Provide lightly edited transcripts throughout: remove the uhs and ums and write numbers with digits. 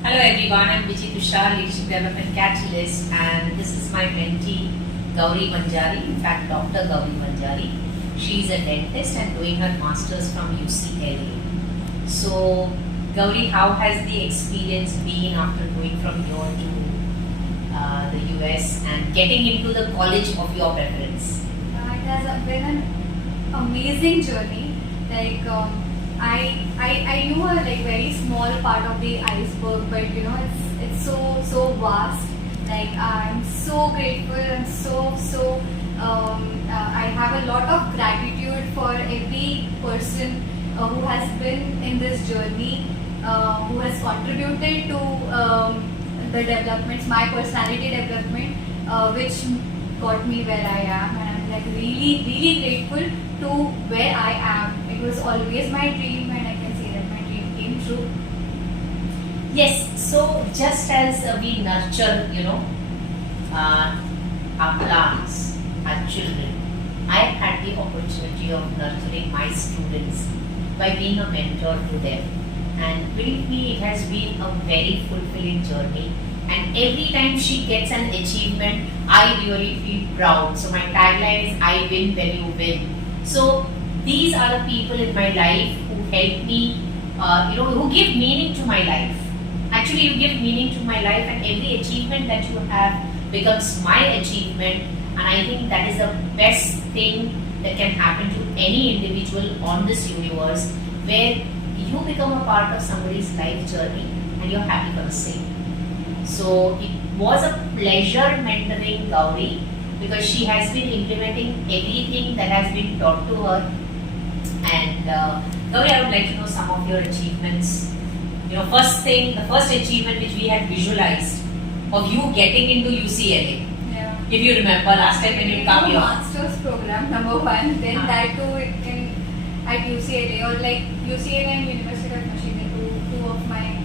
Hello everyone, I'm Vijay Tushar, Leadership Development Catalyst, and this is my mentee Gauri Manjari, in fact Dr. Gauri Manjari. She is a dentist and doing her masters from UCLA. So Gauri, how has the experience been after going from here to the US and getting into the college of your preference? It has been an amazing journey. Like I knew a very small part of the iceberg, but it's so vast. Like I'm so grateful and I have a lot of gratitude for every person who has been in this journey, who has contributed to the developments, my personality development, which got me where I am, and I'm like really grateful to where I am. It was always my dream, and I can say that my dream came true. Yes, so just as we nurture, our plants, our children, I had the opportunity of nurturing my students by being a mentor to them. And believe me, it has been a very fulfilling journey. And every time she gets an achievement, I really feel proud. So my tagline is I win when you win. So these are the people in my life who help me, who give meaning to my life. Actually, you give meaning to my life, and every achievement that you have becomes my achievement. And I think that is the best thing that can happen to any individual on this universe, where you become a part of somebody's life journey and you're happy for the same. So it was a pleasure mentoring Gauri because she has been implementing everything that has been taught to her. And Gauri, I would like to know some of your achievements. The first achievement which we had visualized of you getting into UCLA. Yeah. If you remember last time when you come here. Master's program number 1, then that too at UCLA, or like UCLA and University of Michigan, two of my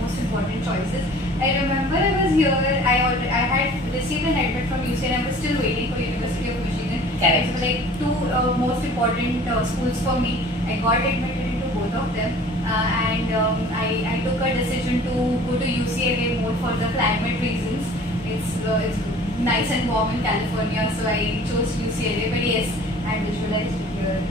most important choices. I remember I was here. I had received an admit from UCLA. I was still waiting for University of Michigan. Correct. It was like two most important schools for me. I got admitted into both of them, and I took a decision to go to UCLA more for the climate reasons. It's nice and warm in California, so I chose UCLA. But yes, I visualized it here.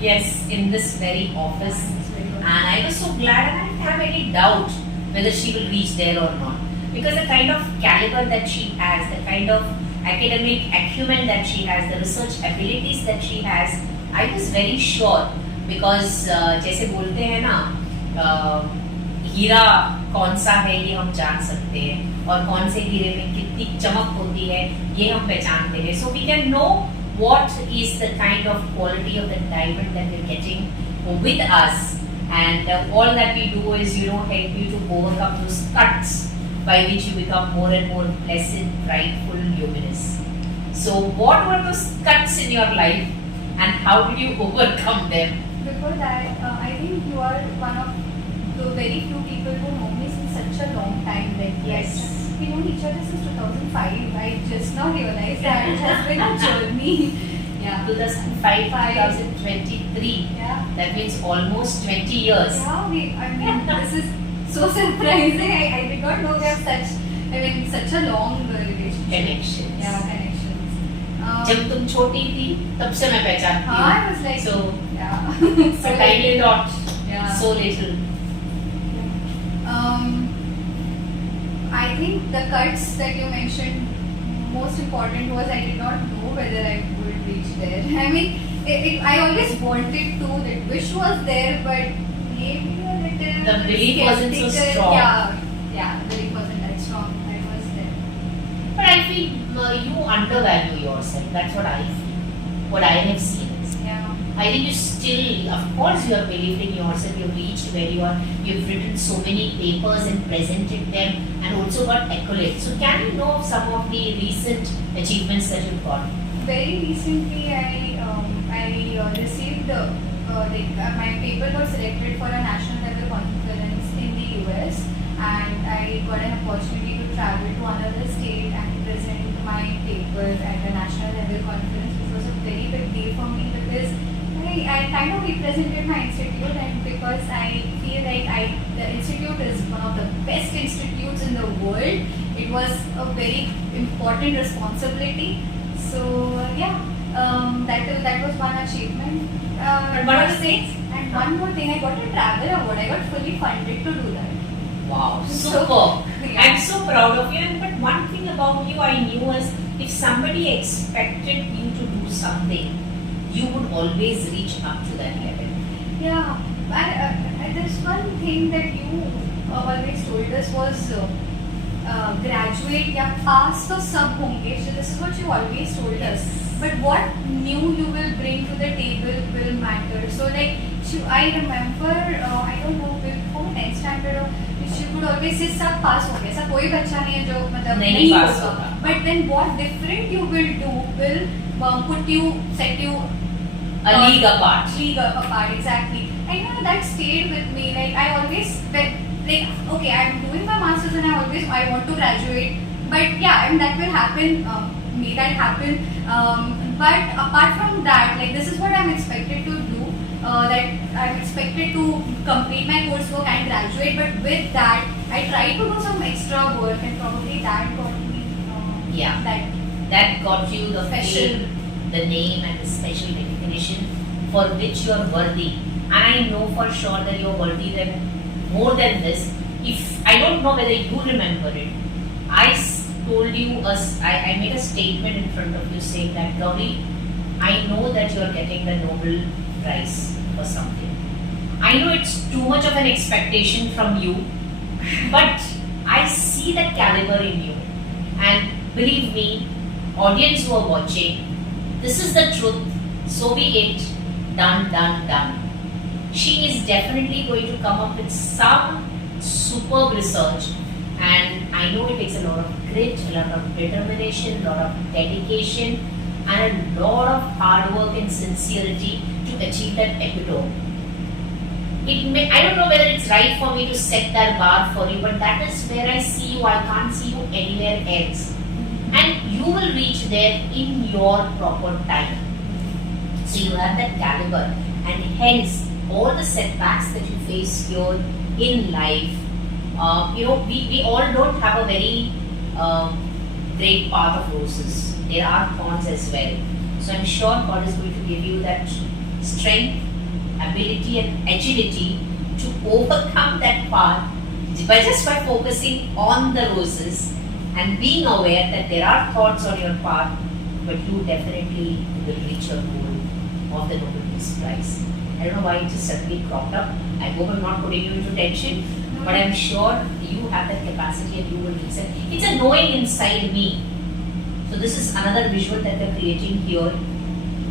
Yes, in this very office. And I was so glad, and I didn't have any doubt whether she will reach there or not. Because the kind of caliber that she has, the kind of academic acumen that she has, the research abilities that she has, I was very sure. Because जैसे बोलते हैं ना, हीरा कौन सा है ये हम जान सकते हैं, और कौन से हीरे में कितनी चमक होती है ये हम पहचानते हैं. So we can know what is the kind of quality of the diamond that we're getting with us. And all that we do is, help you to overcome those cuts by which you become more and more blessed, prideful, luminous. So what were those cuts in your life and how did you overcome them? Before that, I think you are one of the very few people who know me since such a long time. Like, Yes. we know each other since 2005. I just now realized that it has been a journey. Yeah. 2005, 2023. Yeah. That means almost 20 years. Yeah, this is so surprising. I did not know we have such a long relationship. Connections. Yeah, connections. जब तुम छोटी थी तब से मैं पहचानती हूँ. I was like, So, yeah. but I did not. Yeah. So little. I think the cuts that you mentioned, most important was I did not know whether I would reach there. I mean, I always wanted to. The wish was there, but maybe a little. The belief wasn't so strong. Yeah, the belief wasn't that strong. I was there. But I feel you undervalue yourself. That's what I feel. What I have seen is. Yeah. I think you still, of course, you have believed in yourself. You've reached where you are. You've written so many papers and presented them, and also got accolades. So, can you know some of the recent achievements that you've got? Very recently, I received my paper got selected for a national level conference in the US, and I got an opportunity to travel to another state and present my paper at a national level conference, which was a very big deal for me because I kind of represented my institute, and because I feel the institute is one of the best institutes in the world. It was a very important responsibility. So that was one achievement. And one of the things? And one more thing, I got a travel award. I got fully funded to do that. Wow, So- super. Yeah. I'm so proud of you. But one thing about you I knew was if somebody expected you to do something, you would always reach up to that level. Yeah, and there's one thing that you always told us was graduate या pass तो सब होंगे. So this is what you always told us. But what new you will bring to the table will matter. So I remember, I don't know, before 10th standard or she would always say सब pass होंगे. ऐसा कोई बच्चा नहीं है जो मतलब नहीं pass होगा. होगा. But then what different you will do will set you A league apart. league apart, exactly. And that stayed with me. I always okay, I'm doing my masters and I want to graduate. But yeah, that will happen. May that happen. But apart from that, this is what I'm expected to do. That I'm expected to complete my coursework and graduate. But with that, I try to do some extra work, and probably that got me. Yeah. That got you the Special. fame, the name and the special recognition for which you are worthy. And I know for sure that you are worthy more than this. If I don't know whether you remember it, told you, I made a statement in front of you saying that, Gauri, I know that you are getting the Nobel Prize for something. I know it's too much of an expectation from you, but I see that caliber in you. And believe me, audience who are watching, this is the truth. So be it. Done, done, done. She is definitely going to come up with some superb research, and I know it takes a lot of grit, a lot of determination, a lot of dedication, and a lot of hard work and sincerity to achieve that epitome. I don't know whether it's right for me to set that bar for you, but that is where I see you. I can't see you anywhere else. And you will reach there in your proper time. So you have that caliber, and hence all the setbacks that you face here in life, we all don't have a very great path of roses. There are thorns as well. So I'm sure God is going to give you that strength, ability and agility to overcome that path by focusing on the roses and being aware that there are thorns on your path, but you definitely will reach your goal of the Nobel Peace Prize. I don't know why it just suddenly cropped up. I hope I'm not putting you into tension, but I'm sure you have that capacity and you will reach it. It's a knowing inside me. So this is another visual that we're creating here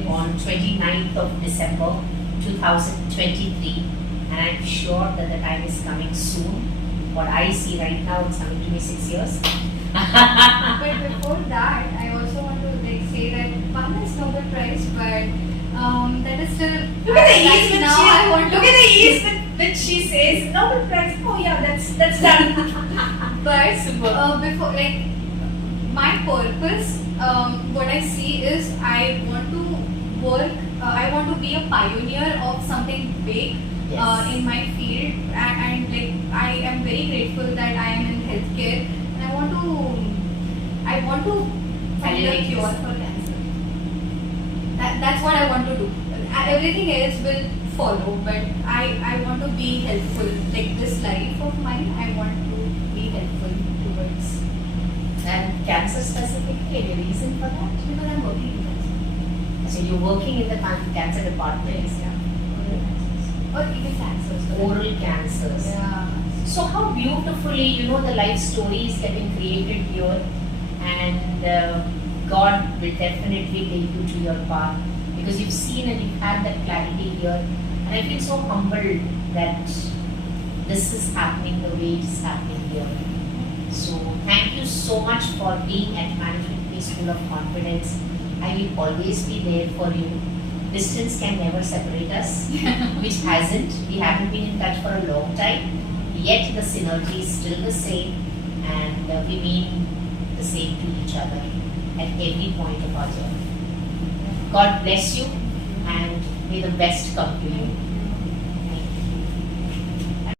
on 29th of December 2023, and I'm sure that the time is coming soon. What I see right now, it's coming to me 6 years. But before that, I also want to say that one is Nobel Prize, but that is still. Look at the ease I want to. look at the ease with which she says Nobel Prize. Oh yeah, that's done. But Super. before, my purpose, what I see is I want to work. I want to be a pioneer of something big Yes. in my field, and I am very grateful that I am in healthcare, and I want to find a Elevate cure this. for cancer. That's what I want to do. Everything else will follow, but I want to be helpful. This life of mine, I want to be helpful towards. And cancer specifically, any reason for that? Because I'm working in cancer. So you're working in the cancer department. Yes, yeah. Or even cancers. Oral cancers. Yeah. So how beautifully, the life story is getting created here, and God will definitely take you to your path, because you've seen and you've had that clarity here, and I feel so humbled that this is happening the way it is happening here. So thank you so much for being at Management Peace School of Confidence. I will always be there for you. Distance can never separate us, which hasn't. We haven't been in touch for a long time, yet the synergy is still the same, and we mean the same to each other at every point of our journey. God bless you, and may the best come to you.